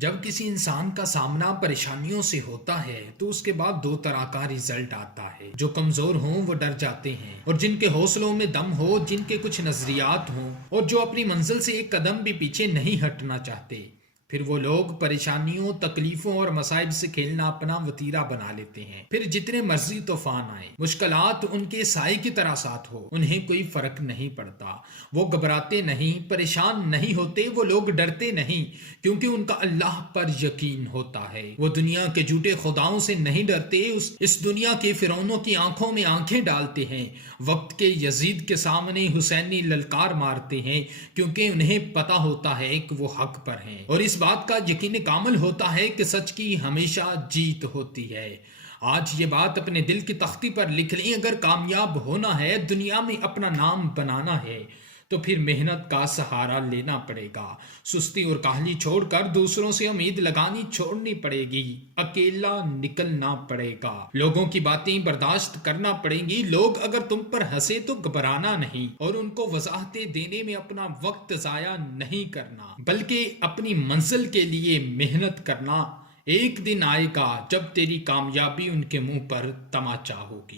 جب کسی انسان کا سامنا پریشانیوں سے ہوتا ہے تو اس کے بعد دو طرح کا رزلٹ آتا ہے۔ جو کمزور ہوں وہ ڈر جاتے ہیں، اور جن کے حوصلوں میں دم ہو، جن کے کچھ نظریات ہوں، اور جو اپنی منزل سے ایک قدم بھی پیچھے نہیں ہٹنا چاہتے، پھر وہ لوگ پریشانیوں، تکلیفوں اور مصائب سے کھیلنا اپنا وتیرہ بنا لیتے ہیں۔ پھر جتنے مرضی طوفان آئیں، مشکلات ان کے سائے کی طرح ساتھ ہو، انہیں کوئی فرق نہیں پڑتا۔ وہ گھبراتے نہیں، پریشان نہیں ہوتے، وہ لوگ ڈرتے نہیں، کیونکہ ان کا اللہ پر یقین ہوتا ہے۔ وہ دنیا کے جھوٹے خداؤں سے نہیں ڈرتے، اس دنیا کے فرعونوں کی آنکھوں میں آنکھیں ڈالتے ہیں، وقت کے یزید کے سامنے حسینی للکار مارتے ہیں، کیونکہ انہیں پتا ہوتا ہے کہ وہ حق پر ہیں، اور اس بات کا یقین کامل ہوتا ہے کہ سچ کی ہمیشہ جیت ہوتی ہے۔ آج یہ بات اپنے دل کی تختی پر لکھ لیں، اگر کامیاب ہونا ہے، دنیا میں اپنا نام بنانا ہے، تو پھر محنت کا سہارا لینا پڑے گا۔ سستی اور کاہلی چھوڑ کر دوسروں سے امید لگانی چھوڑنی پڑے گی، اکیلا نکلنا پڑے گا، لوگوں کی باتیں برداشت کرنا پڑیں گی۔ لوگ اگر تم پر ہنسے تو گھبرانا نہیں، اور ان کو وضاحتیں دینے میں اپنا وقت ضائع نہیں کرنا، بلکہ اپنی منزل کے لیے محنت کرنا۔ ایک دن آئے گا جب تیری کامیابی ان کے منہ پر تماچا ہوگی۔